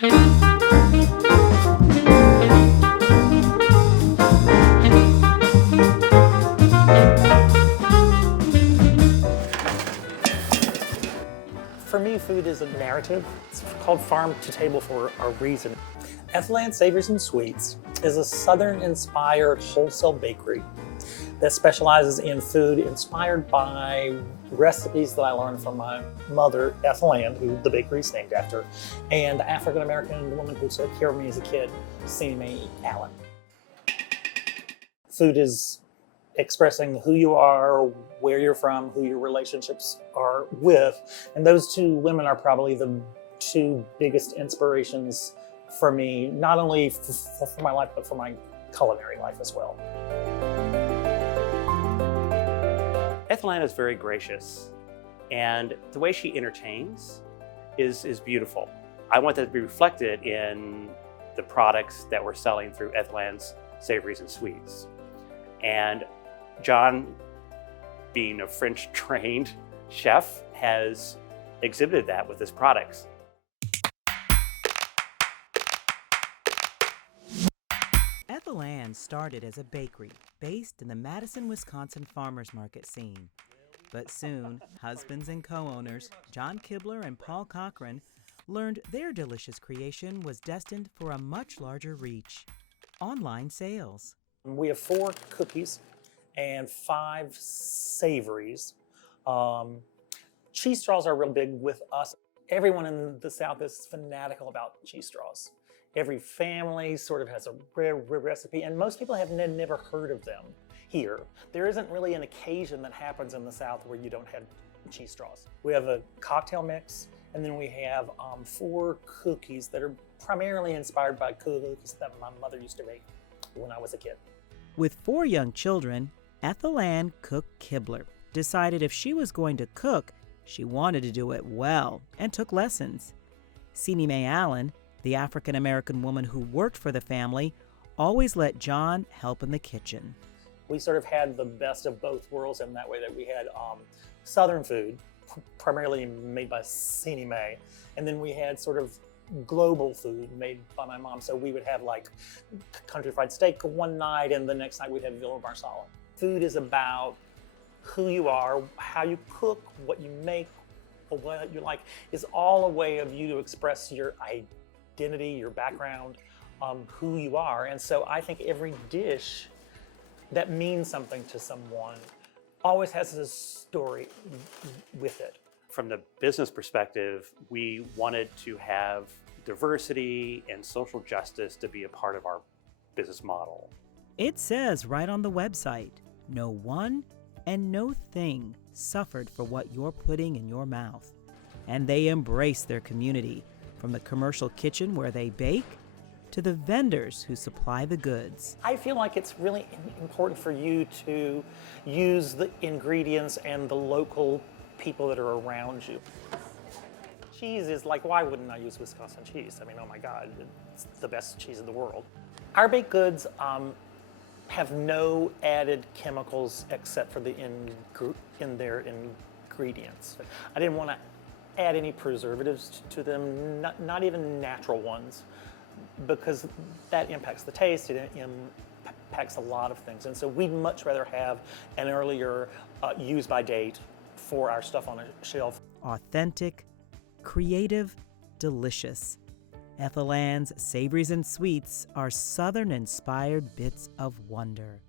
For me, food is a narrative. It's called Farm to Table for a reason. Ethel Savories and Sweets is a Southern-inspired wholesale bakery that specializes in food inspired by recipes that I learned from my mother, Ethel, who the bakery is named after, and the African-American woman who took care of me as a kid, May Allen. Food is expressing who you are, where you're from, who your relationships are with. And those two women are probably the two biggest inspirations for me, not only for my life, but for my culinary life as well. Ethel is very gracious, and the way she entertains is beautiful. I want that to be reflected in the products that we're selling through Ethel Savories and Sweets. And John, being a French-trained chef, has exhibited that with his products. Ethel started as a bakery based in the Madison, Wisconsin farmers market scene. But soon, husbands and co-owners John Kibler and Paul Cochran learned their delicious creation was destined for a much larger reach: online sales. We have 4 cookies and 5 savories. Cheese straws are real big with us. Everyone in the South is fanatical about cheese straws. Every family sort of has a rare recipe, and most people have never heard of them here. There isn't really an occasion that happens in the South where you don't have cheese straws. We have a cocktail mix, and then we have 4 cookies that are primarily inspired by cookies that my mother used to make when I was a kid. With 4 young children, Ethel Cook Kibler decided if she was going to cook, she wanted to do it well and took lessons. May Allen, the African-American woman who worked for the family, always let John help in the kitchen. We sort of had the best of both worlds in that way that we had Southern food, primarily made by May, and then we had sort of global food made by my mom. So we would have like country fried steak one night, and the next night we'd have veal marsala. Food is about who you are, how you cook, what you make, what you like. Is all a way of you to express your identity, your background, who you are. And so I think every dish that means something to someone always has a story with it. From the business perspective, we wanted to have diversity and social justice to be a part of our business model. It says right on the website, no one and no thing suffered for what you're putting in your mouth. And they embrace their community, from the commercial kitchen where they bake to the vendors who supply the goods. I feel like it's really important for you to use the ingredients and the local people that are around you. Cheese is like, why wouldn't I use Wisconsin cheese? I mean, oh my God, it's the best cheese in the world. Our baked goods have no added chemicals except for in their ingredients. I didn't want to add any preservatives to them, not even natural ones, because that impacts the taste, it impacts a lot of things. And so we'd much rather have an earlier use by date for our stuff on a shelf. Authentic, creative, delicious. Ethel Savories and Sweets are Southern-inspired bits of wonder.